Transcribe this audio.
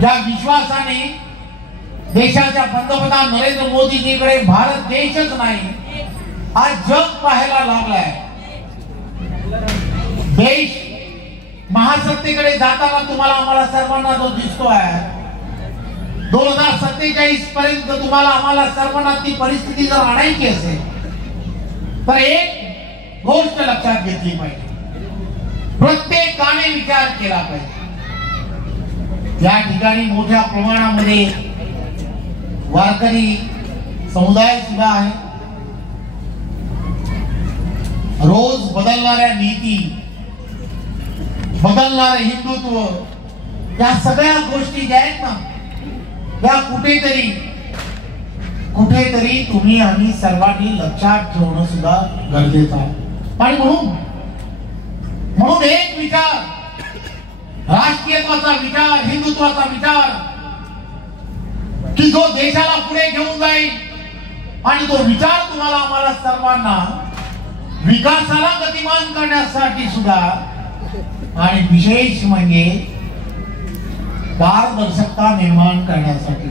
ज्या विश्वासाने देशाच्या पंतप्रधान नरेंद्र मोदीजीकडे भारत देशच नाही आज जग पाहायला लागलाय। देश महासत्तेकडे जाताना तुम्हाला आम्हाला सर्वांना जो दिसतोय 2047 पर्यंत तुम्हाला आम्हाला सर्वांना ती परिस्थिती जर आणायची असेल तर एक गोष्ट लक्षात घेतली पाहिजे, प्रत्येकाने विचार केला पाहिजे। या ठिकाणी मोठ्या प्रमाणामध्ये वारकरी समुदाय सुद्धा आहे। रोज बदलणाऱ्या नीती, बदलणारे हिंदुत्व, या सगळ्या गोष्टी ज्या आहेत ना त्या कुठेतरी तुम्ही आम्ही सर्वांनी लक्षात ठेवणं सुद्धा गरजेचं आहे। आणि म्हणून एक विचार, राष्ट्रीयत्वाचा विचार, हिंदुत्वाचा विचार की जो देशाला पुढे घेऊन जाईल आणि तो विचार तुम्हाला आम्हाला सर्वांना विकासाला गतिमान करण्यासाठी सुद्धा आणि विशेष म्हणजे पारदर्शकता निर्माण करण्यासाठी